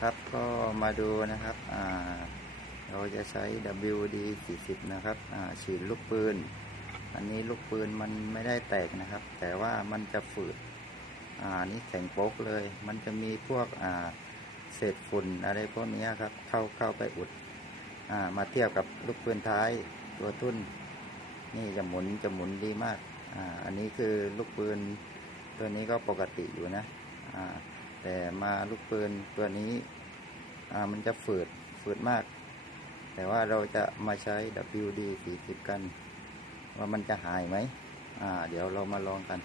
ครับก็มาดูนะครับเราจะใช้ WD 40นะครับฉีดลูกปืน อันนี้ลูกปืนมันไม่ได้แตกนะครับ แต่ว่ามันจะฝืดอ่านี่แข็งโป๊กเลย มันจะมีพวกอ่าเศษฝุ่นอะไรพวกนี้ครับ เข้าเข้าไปอุดอ่ามาเทียบกับลูกปืนท้ายตัวทุ่น นี่จะหมุนจะหมุนดีมากอ่าอันนี้คือลูกปืนตัวนี้ก็ปกติอยู่นะอ่า แต่มาลูกปืนตัวนี้มันจะฝืดฝืดมาก แต่ว่าเราจะมาใช้ WD 40 กัน ว่ามันจะหายไหมเดี๋ยวเรามาลองกัน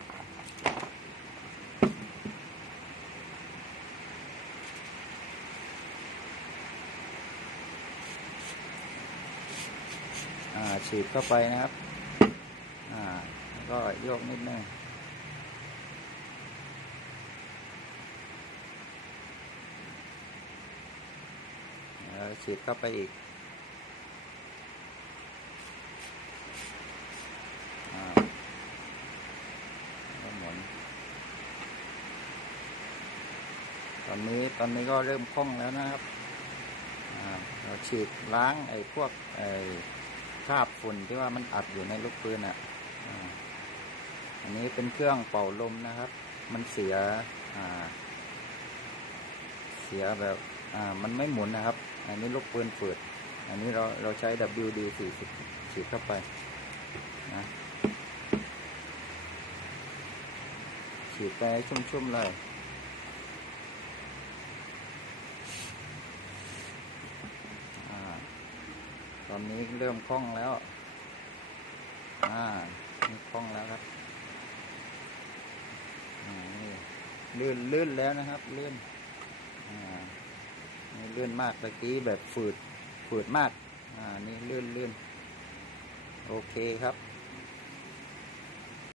ฉีดเข้าไปนะครับ ก็โยกนิดนึง แล้ว ฉีดเข้าไปอีกอหมุน ตอนนี้ตอนนี้ก็เริ่มคล่องแล้วนะครับเราฉีดล้างไอ้พวกไอ้คราบฝุ่นที่ว่ามันอัดอยู่ในลูกปืนอะอ่าอันนี้เป็นเครื่องเป่าลมนะครับ มันเสีย อ่า เสียแบบ อ่า มันไม่หมุนนะครับ อันนี้ลูกปืนฝืดอันนี้เราเราใช้ WD 40ฉีดเข้าไปนะฉีดไปชุ่มๆเลยอตอนนี้เริ่มคล่องแล้ว อ่านี่คล่องแล้วครับอ่านี่ลื่นลื่นแล้วนะครับ ลื่น อ่า นี่ลื่นมากตะกี้แบบฝืดฝืดมาก อ่า นี่ลื่นลื่นโอเคครับ